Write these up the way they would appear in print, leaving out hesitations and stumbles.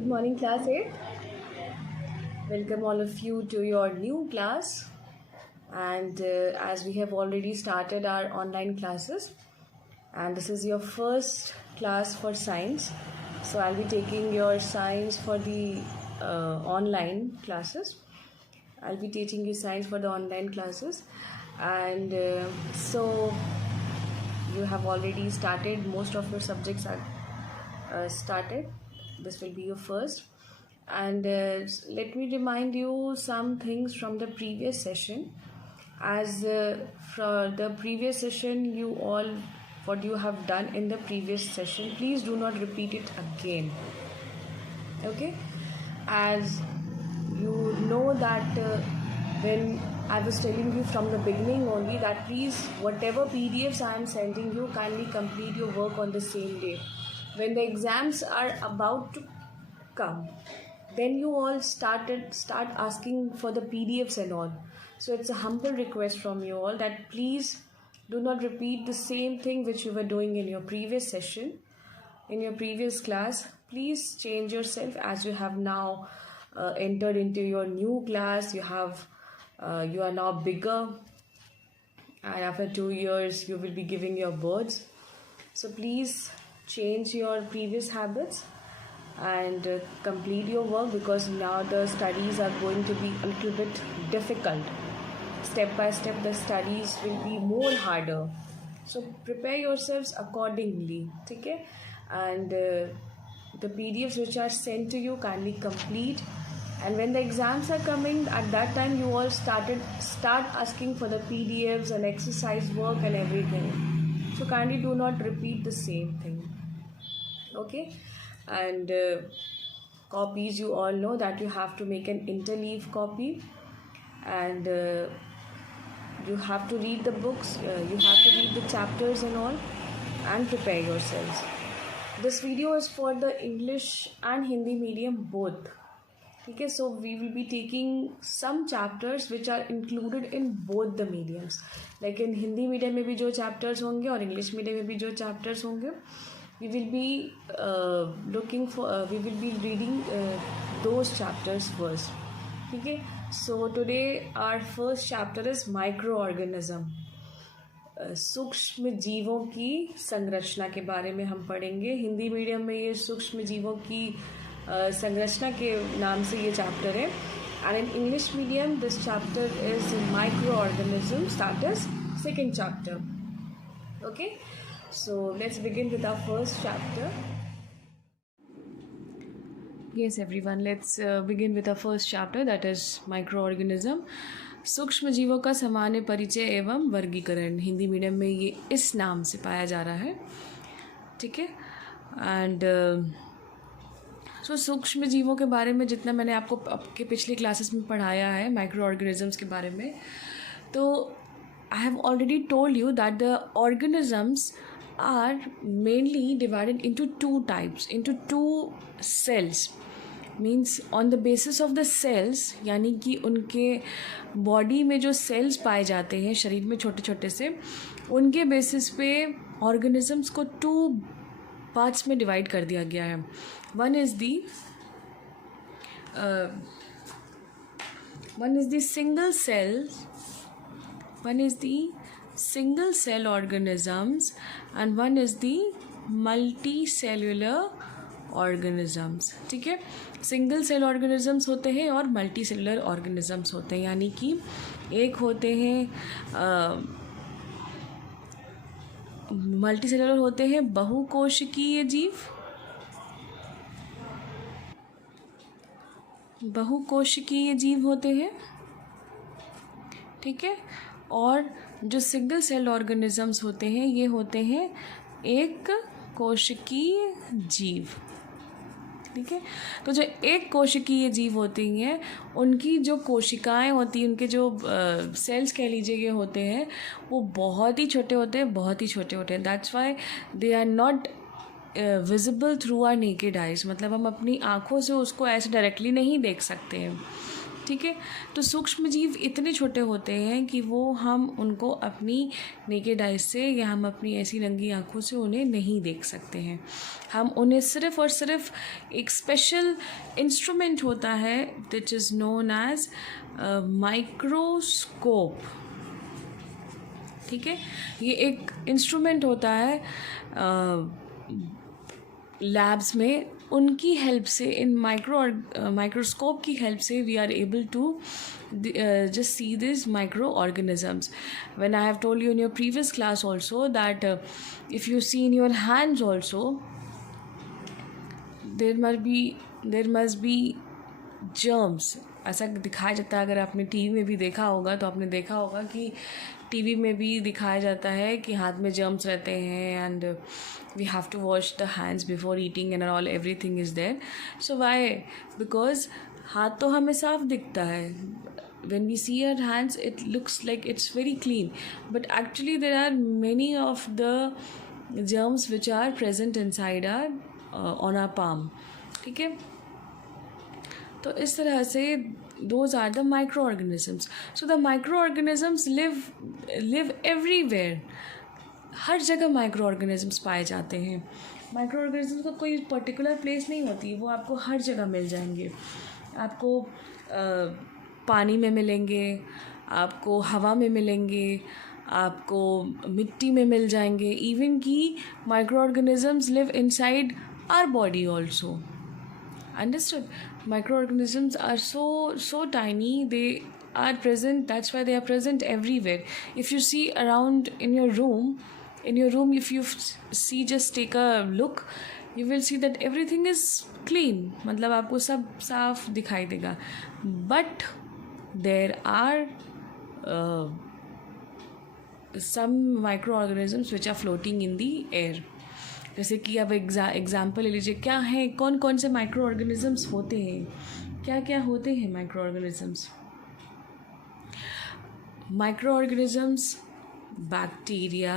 Good morning, class 8. Welcome all of you to your new class. And as we have already started our online classes, and this is your first class for science. So I'll be taking your science for the online classes. I'll be teaching you science for the online classes. And so you have already started, most of your subjects are started. This will be your first. And let me remind you some things from the previous session. As from the previous session, you all, what you have done in the previous session, please do not repeat it again. Okay? As you know that when I was telling you from the beginning only that please, whatever PDFs I am sending you, kindly complete your work on the same day. When the exams are about to come, then you all start asking for the PDFs and all. So it's a humble request from you all that please do not repeat the same thing which you were doing in your previous session, in your previous class. Please change yourself as you have now entered into your new class. You are now bigger, and after 2 years you will be giving your boards. So please change your previous habits and complete your work, because now the studies are going to be a little bit difficult. Step by step the studies will be more harder, so prepare yourselves accordingly. Okay? And the PDFs which are sent to you, kindly complete. And when the exams are coming, at that time you all start asking for the PDFs and exercise work and everything. So kindly do not repeat the same thing. Okay? And copies, you all know that you have to make an interleave copy, and you have to read the books, you have to read the chapters and all, and prepare yourselves. This video is for the English and Hindi medium both. Okay, so we will be taking some chapters which are included in both the mediums. Like in Hindi medium में भी जो chapters होंगे और English medium में भी जो chapters होंगे, we will be we will be reading those chapters first. Okay, so today our first chapter is microorganism. सूक्ष्म जीवों की संरचना के बारे में हम पढ़ेंगे. हिंदी मीडियम में ये सूक्ष्म जीवों की संरचना के नाम से ये चैप्टर है, and in English medium this chapter is microorganisms, that is second chapter. Okay, so let's begin with our first chapter. Yes everyone, let's begin with our first chapter, that is microorganism. सूक्ष्म जीवों का सामान्य परिचय एवं वर्गीकरण. Hindi medium में ये इस नाम से पाया जा रहा है. ठीक है? एंड सो सूक्ष्म जीवों के बारे में जितना मैंने आपको आपके पिछली क्लासेस में पढ़ाया है माइक्रो ऑर्गेनिजम्स के बारे में, तो I have already told you that the organisms are mainly divided into two types, into two cells. Means on the basis of the cells, यानी कि उनके बॉडी में जो सेल्स पाए जाते हैं शरीर में छोटे छोटे से, उनके बेसिस पे ऑर्गेनिजम्स को टू पार्ट्स में डिवाइड कर दिया गया है. One is the single cell organisms and one is the multi cellular organisms. ठीक है? सिंगल सेल ऑर्गेनिजम्स होते हैं और मल्टी सेलुलर ऑर्गेनिजम्स होते हैं. यानी कि एक होते हैं मल्टी सेलुलर होते हैं बहुकोशिकीय जीव, होते हैं. ठीक है? और जो सिंगल सेल ऑर्गेनिजम्स होते हैं ये होते हैं एक कोशिकीय जीव. ठीक है? तो जो एक कोशिकीय जीव होती हैं उनकी जो कोशिकाएं होती हैं, उनके जो सेल्स कह लीजिए ये होते हैं, वो बहुत ही छोटे होते हैं. That's why they are not visible through our naked eyes. मतलब हम अपनी आँखों से उसको ऐसे डायरेक्टली नहीं देख सकते हैं. ठीक है। तो सूक्ष्म जीव इतने छोटे होते हैं कि वो हम उनको अपनी नेकेड आइज से या हम अपनी ऐसी नंगी आँखों से उन्हें नहीं देख सकते हैं। हम उन्हें सिर्फ़ और सिर्फ एक स्पेशल इंस्ट्रूमेंट होता है that is known as microscope. ठीक है, ये एक इंस्ट्रूमेंट होता है लैब्स में, उनकी हेल्प से, इन माइक्रोस्कोप की हेल्प से we are able to just see these microorganisms. When I have told you in your previous class also that if you see in your hands also, there must be germs. ऐसा दिखाया जाता है, अगर आपने TV में भी देखा होगा तो आपने देखा होगा कि टीवी में भी दिखाया जाता है कि हाथ में जर्म्स रहते हैं and we have to wash the hands before eating and all, everything is there. So why? Because हाथ तो हमें साफ दिखता है. When we see our hands, it looks like it's very clean, but actually there are many of the germs which are present inside our on our palm. ठीक है, तो इस तरह से those are the microorganisms. So the microorganisms live everywhere. हर जगह microorganisms पाए जाते हैं. माइक्रोऑर्गेनिजम्स का कोई पर्टिकुलर प्लेस नहीं होती, वो आपको हर जगह मिल जाएंगे. आपको पानी में मिलेंगे, आपको हवा में मिलेंगे, आपको मिट्टी में मिल जाएंगे. इवन कि microorganisms live inside our body also. Understood? Microorganisms are so tiny. They are present. That's why they are present everywhere. If you see around in your room, if you see, just take a look, you will see that everything is clean. मतलब आपको सब साफ दिखाई देगा. But there are some microorganisms which are floating in the air. जैसे कि अब example ले लीजिए, क्या है, कौन कौन से माइक्रो ऑर्गेनिजम्स होते हैं, क्या क्या होते हैं micro organisms. Micro organisms, bacteria,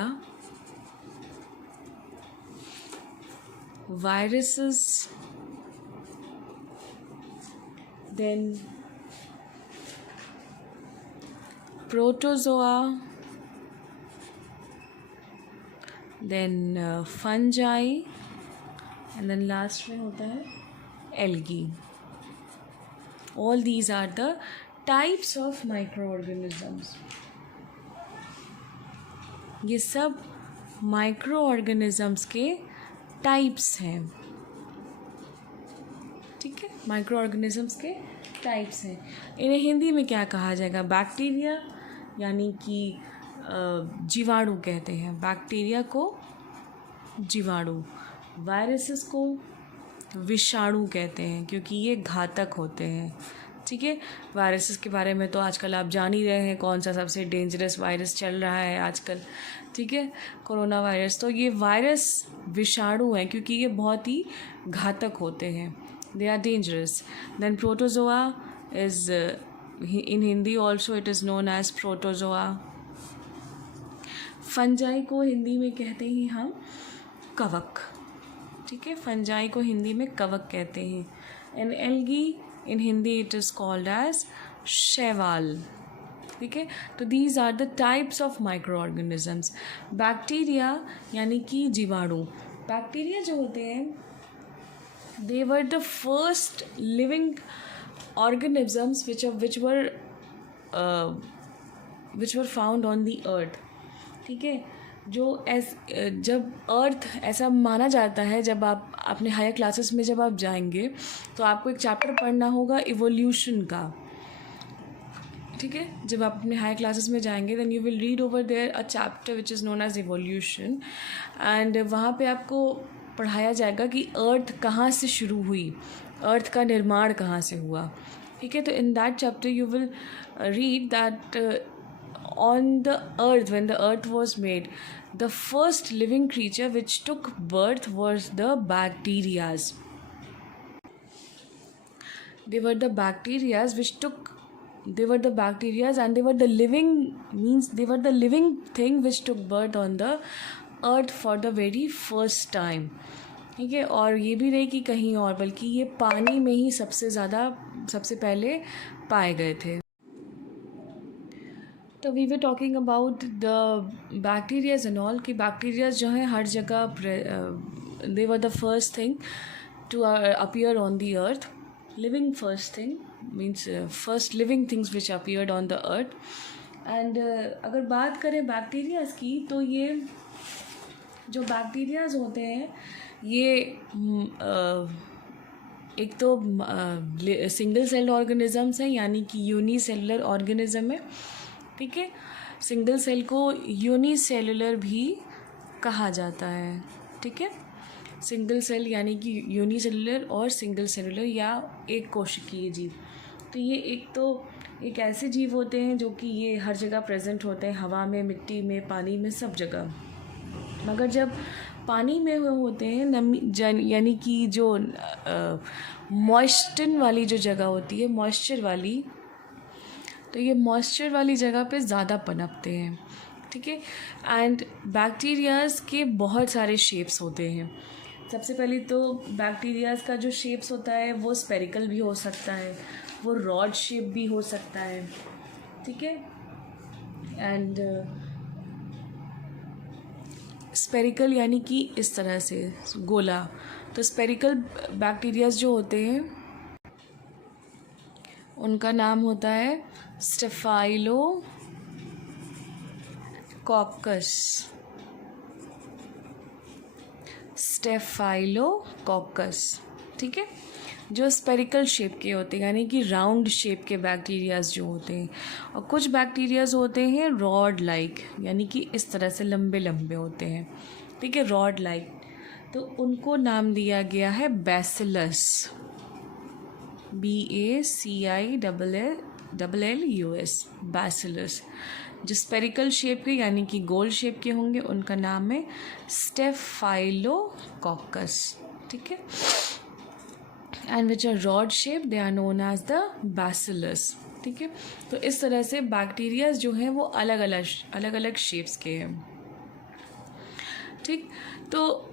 viruses, then protozoa, then fungi, and then last में होता है algae. All these are the types of microorganisms. ये सब microorganisms के types हैं. ठीक है, microorganisms के types हैं. इन्हें हिंदी में क्या कहा जाएगा? बैक्टीरिया यानी कि जीवाणु कहते हैं. बैक्टीरिया को जीवाणु, वायरसेस को विषाणु कहते हैं क्योंकि ये घातक होते हैं. ठीक है, वायरसेस के बारे में तो आजकल आप जान ही रहे हैं कौन सा सबसे डेंजरस वायरस चल रहा है आजकल. ठीक है, कोरोना वायरस. तो ये वायरस विषाणु हैं क्योंकि ये बहुत ही घातक होते हैं. They are dangerous. Then protozoa is in Hindi also it is known as protozoa. Fungi को हिंदी में कहते हैं हम कवक. ठीक है, फंजाई को हिंदी में कवक कहते हैं. And algae in Hindi it is called as शैवाल. ठीक है, तो these are the types of micro organisms. Bacteria यानी कि जीवाणु. बैक्टीरिया जो होते हैं, they were the first living organisms which were found on the earth. ठीक है, जब अर्थ ऐसा माना जाता है, जब आप अपने हायर क्लासेस में जब आप जाएंगे तो आपको एक चैप्टर पढ़ना होगा इवोल्यूशन का. ठीक है, जब आप अपने हायर क्लासेस में जाएंगे then you will read over there a chapter which is known as evolution. And वहाँ पे आपको पढ़ाया जाएगा कि अर्थ कहाँ से शुरू हुई, अर्थ का निर्माण कहाँ से हुआ. ठीक है, तो in that chapter you will read that on the earth, when the earth was made, the first living creature which took birth was the bacterias. They were the bacterias and they were the living, means they were the living thing which took birth on the earth for the very first time. ठीक है, और ये भी नहीं कि कहीं और, बल्कि ये पानी में ही सबसे ज़्यादा सबसे पहले पाए गए थे। तो we were talking about the bacterias and all, कि बैक्टीरियाज जो हैं हर जगह they were the first thing to appear on the earth, living first thing, means first living things which appeared on the earth. And अगर बात करें bacterias की, तो ये जो बैक्टीरियाज होते हैं ये एक तो सिंगल सेल्ड ऑर्गेनिजम्स हैं, यानी कि यूनिसेलुलर ऑर्गेनिज्म है, ठीक है। सिंगल सेल को यूनिसेलुलर भी कहा जाता है, ठीक है। सिंगल सेल यानी कि यूनिसेलुलर और सिंगल सेलुलर या एक कोशिकीय जीव। तो ये एक ऐसे जीव होते हैं जो कि ये हर जगह प्रेजेंट होते हैं, हवा में, मिट्टी में, पानी में, सब जगह। मगर जब पानी में होते हैं नमी यानी कि जो मॉइस्चर वाली जो जगह होती है, मॉइस्चर वाली, तो ये मॉइस्चर वाली जगह पे ज़्यादा पनपते हैं, ठीक है। एंड बैक्टीरियाज के बहुत सारे शेप्स होते हैं। सबसे पहले तो बैक्टीरियाज का जो शेप्स होता है वो स्पेरिकल भी हो सकता है, वो रॉड शेप भी हो सकता है, ठीक है। एंड स्पेरिकल यानी कि इस तरह से गोला। तो स्पेरिकल बैक्टीरियाज जो होते हैं उनका नाम होता है स्टेफाइलोकॉकस, ठीक है, जो स्पेरिकल शेप के होते हैं, यानी कि राउंड शेप के बैक्टीरियाज जो होते हैं। और कुछ बैक्टीरियाज होते हैं रॉड लाइक, यानी कि इस तरह से लंबे लंबे होते हैं, ठीक है, रॉड लाइक। तो उनको नाम दिया गया है बैसिलस, BACILLUS, बैसिलस। जो स्पेरिकल शेप के यानी कि गोल शेप के होंगे उनका नाम है स्टेफाइलोकॉकस, ठीक है। And which are rod shape they are known as the bacillus, ठीक है। तो इस तरह से बैक्टीरियाज जो हैं वो अलग अलग शेप्स के हैं, ठीक। तो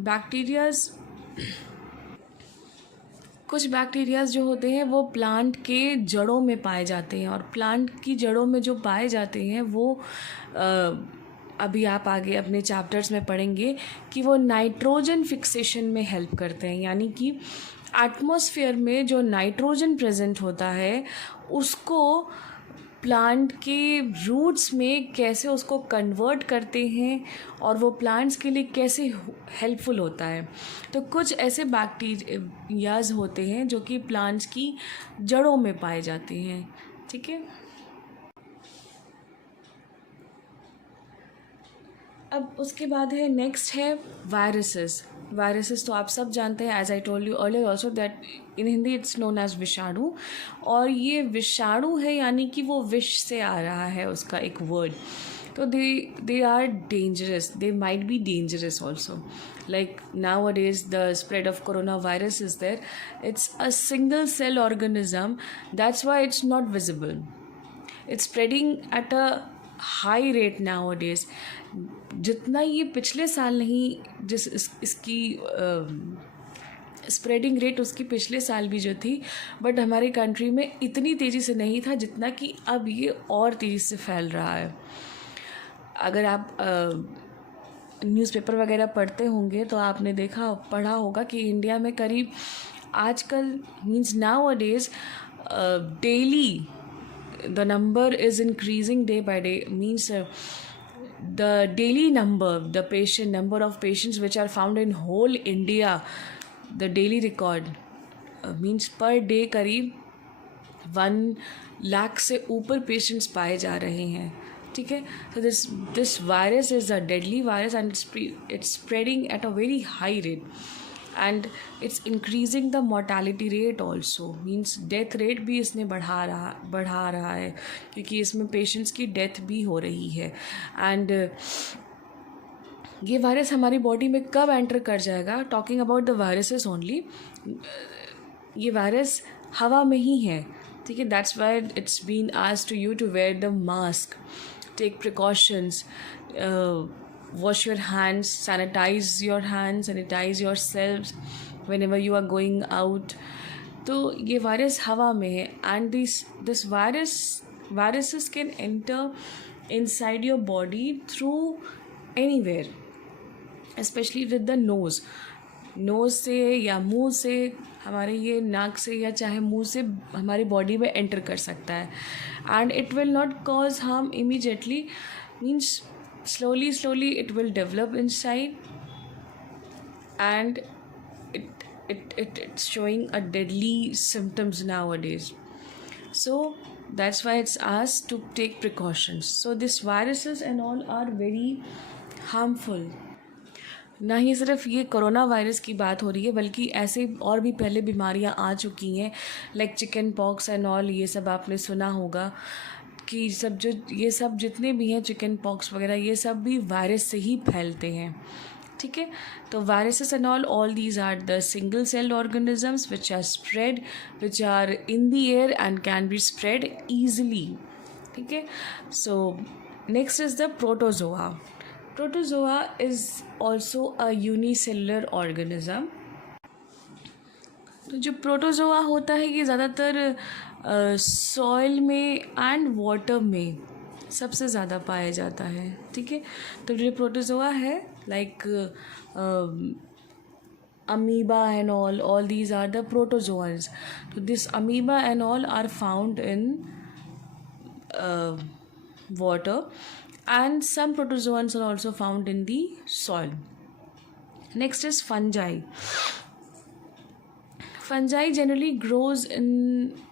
बैक्टीरियाज, कुछ बैक्टीरियाज जो होते हैं वो प्लांट के जड़ों में पाए जाते हैं, और प्लांट की जड़ों में जो पाए जाते हैं वो अभी आप आगे अपने चैप्टर्स में पढ़ेंगे कि वो नाइट्रोजन फिक्सेशन में हेल्प करते हैं, यानी कि एटमॉस्फेयर में जो नाइट्रोजन प्रेजेंट होता है उसको प्लांट के रूट्स में कैसे उसको कन्वर्ट करते हैं और वो प्लांट्स के लिए कैसे हेल्पफुल होता है। तो कुछ ऐसे बैक्टीरियाज होते हैं जो कि प्लांट्स की जड़ों में पाए जाते हैं, ठीक है। अब उसके बाद है नेक्स्ट है वायरसेस। वायरसेस तो आप सब जानते हैं, as I told you earlier also that in Hindi it's known as विषाणु। और ये विषाणु है यानी कि वो विष से आ रहा है उसका एक वर्ड। तो they are dangerous, they might be dangerous also. Like nowadays the spread of coronavirus is there. It's a single cell organism, that's why it's not visible. It's spreading at a high rate nowadays. जितना ये पिछले साल नहीं, इसकी spreading rate उसकी पिछले साल भी जो थी, बट हमारे कंट्री में इतनी तेज़ी से नहीं था जितना कि अब ये और तेज़ी से फैल रहा है। अगर आप न्यूज़पेपर वगैरह पढ़ते होंगे तो आपने पढ़ा होगा कि इंडिया में करीब आजकल means now a days daily the number is increasing day by day, means the daily number of patients which are found in whole India, the daily record means per day करीब 1 लाख से ऊपर patients पाए जा रहे हैं, ठीक है। So this virus is a deadly virus and it's spreading at a very high rate and it's increasing the mortality rate also, means death rate भी इसने बढ़ा रहा है क्योंकि इसमें पेशेंट्स की डेथ भी हो रही है। एंड ये वायरस हमारी बॉडी में कब एंटर कर जाएगा, talking about the viruses only, ये वायरस हवा में ही है, ठीक है। That's why it's been asked to you to wear the mask, take precautions, wash your hands, sanitize yourselves whenever you are going out, तो ये वायरस हवा में है and this viruses can enter inside your body through anywhere, especially with the nose से या मुंह से, हमारे ये नाक से या चाहे मुंह से हमारी बॉडी में एंटर कर सकता है and it will not cause harm immediately, means slowly it will develop inside and it's showing a deadly symptoms nowadays. So that's why it's asked to take precautions. So these viruses and all are very harmful. ना ही सिर्फ ये corona virus की बात हो रही है, बल्कि ऐसे और भी पहले बीमारियां आ चुकी हैं, like chicken pox and all, ये सब आपने सुना होगा कि ये सब जितने भी हैं चिकन पॉक्स वगैरह, ये सब भी वायरस से ही फैलते हैं, ठीक है। तो viruses and all these are the single celled organisms which are in the air and can be spread easily, ठीक है। So next is the protozoa. Protozoa is also a unicellular organism. तो जो प्रोटोजोआ होता है ये ज़्यादातर soil में and water में सबसे ज़्यादा पाया जाता है, ठीक है। तो जो प्रोटोजोआ है like amoeba and all these are the protozoas. तो this amoeba and all are found in water and some protozoans are also found in the soil. Next is fungi. Fungi generally grows in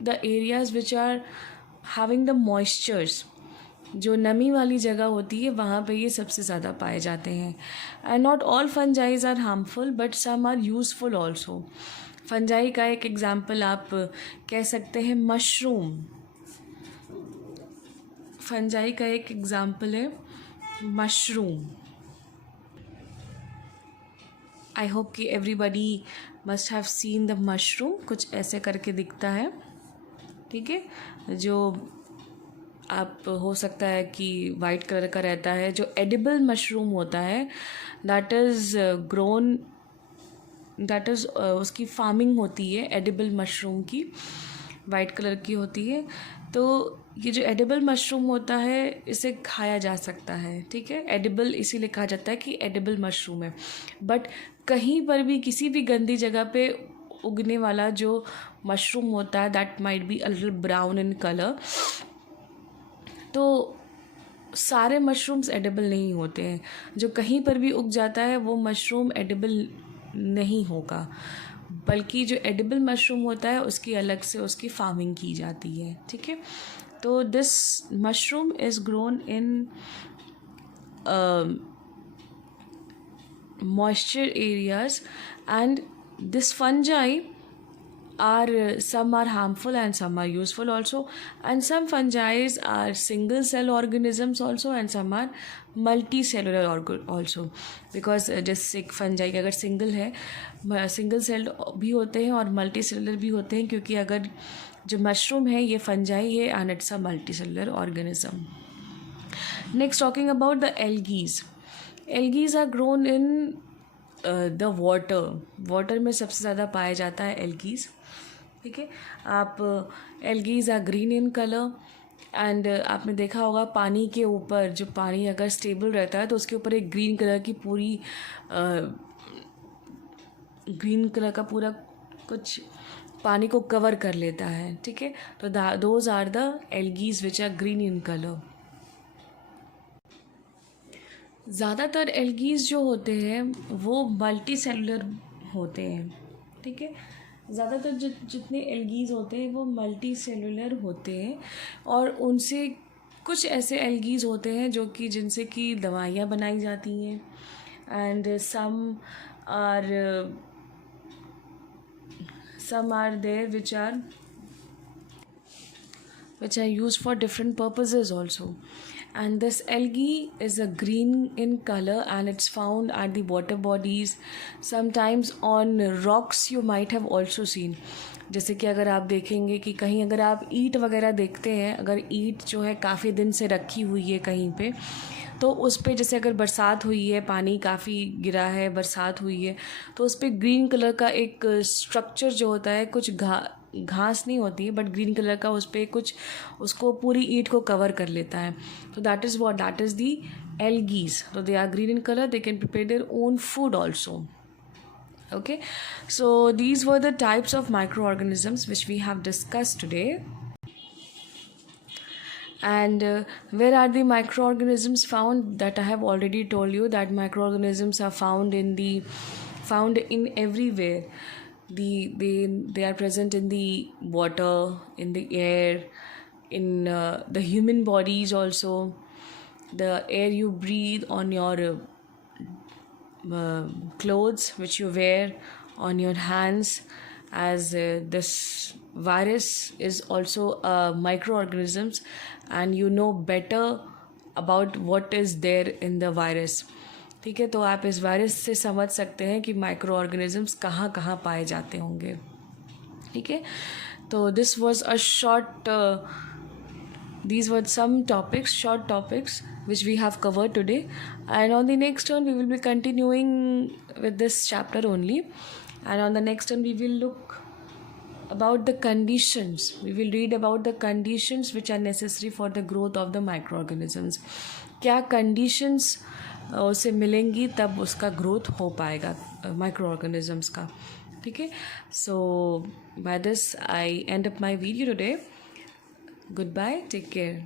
the areas which are having the moistures. जो नमी वाली जगह होती है वहाँ पे ये सबसे ज़्यादा पाए जाते हैं. And not all fungi are harmful but some are useful also. Fungi का एक एग्जाम्पल आप कह सकते हैं मशरूम. फंजाई का एक एग्जाम्पल है मशरूम. आई होप कि everybody must have seen the mushroom. कुछ ऐसे करके दिखता है, ठीक है. जो आप हो सकता है कि वाइट कलर का रहता है. जो एडिबल मशरूम होता है that is grown, that is उसकी फार्मिंग होती है एडिबल मशरूम की, वाइट कलर की होती है. तो ये जो एडिबल मशरूम होता है इसे खाया जा सकता है, ठीक है. एडिबल इसीलिए कहा जाता है कि एडिबल मशरूम है. बट कहीं पर भी किसी भी गंदी जगह पे उगने वाला जो मशरूम होता है that might be a little brown in colour. तो सारे मशरूम्स एडिबल नहीं होते हैं. जो कहीं पर भी उग जाता है वो मशरूम एडिबल नहीं होगा, बल्कि जो एडिबल मशरूम होता है उसकी अलग से उसकी फार्मिंग की जाती है, ठीक है. तो this mushroom is grown in moisture areas and this fungi are some are harmful and some are useful also, and some fungi are single cell organisms also and some are multicellular also, because जैसे fungi अगर single है, single cell भी होते हैं और multi cellular भी होते हैं, क्योंकि अगर जो मशरूम है ये फंजाई है and it's a multi cellular organism. Next talking about the algae. Algae are grown in the water में सबसे ज़्यादा पाया जाता है एल्गीज, ठीक है. आप algae are green in colour and आपने देखा होगा पानी के ऊपर, जो पानी अगर स्टेबल रहता है तो उसके ऊपर एक ग्रीन कलर की पूरी ग्रीन कलर का पूरा कुछ पानी को कवर कर लेता है, ठीक है. तो those are the algae which are green in colour. ज़्यादातर एल्गीज जो होते हैं वो मल्टी सेलुलर होते हैं, ठीक है. ज़्यादातर जितने एल्गीज होते हैं वो मल्टी सेलुलर होते हैं, और उनसे कुछ ऐसे एल्गीज होते हैं जो कि जिनसे कि दवाइयाँ बनाई जाती हैं, and some are there which are used for different purposes also. And this algae is a green in color and it's found at the water bodies, sometimes on rocks you might have also seen. जैसे कि अगर आप देखेंगे कि कहीं अगर आप ईंट वगैरह देखते हैं, अगर ईंट जो है काफ़ी दिन से रखी हुई है कहीं पे, तो उस पर जैसे अगर बरसात हुई है, पानी काफ़ी गिरा है, बरसात हुई है, तो उस पर ग्रीन कलर का एक स्ट्रक्चर जो होता है, कुछ घास नहीं होती है बट ग्रीन कलर का उस पर कुछ उसको पूरी ईंट को कवर कर लेता है. तो that is what, that is the algae. So they are green in color, they can prepare their own food also. Okay, so these were the types of microorganisms which we have discussed today. And where are the microorganisms found? That I have already told you that microorganisms are found in everywhere. They are present in the water, in the air, in the human bodies also, the air you breathe, on your clothes which you wear, on your hands, as this virus is also a microorganisms, and you know better about what is there in the virus. ठीक है, तो आप इस virus से समझ सकते हैं कि माइक्रो ऑर्गेनिजम्स कहाँ कहाँ पाए जाते होंगे. ठीक है, तो this was a short these were some topics, short topics, which we have covered today, and on the next turn we will be continuing with this chapter only. And on the next turn we will look about the conditions, we will read about the conditions which are necessary for the growth of the microorganisms. क्या conditions उसे मिलेंगी तब उसका growth हो पाएगा micro organisms का. ठीक है, so by this I end up my video today. Goodbye, take care.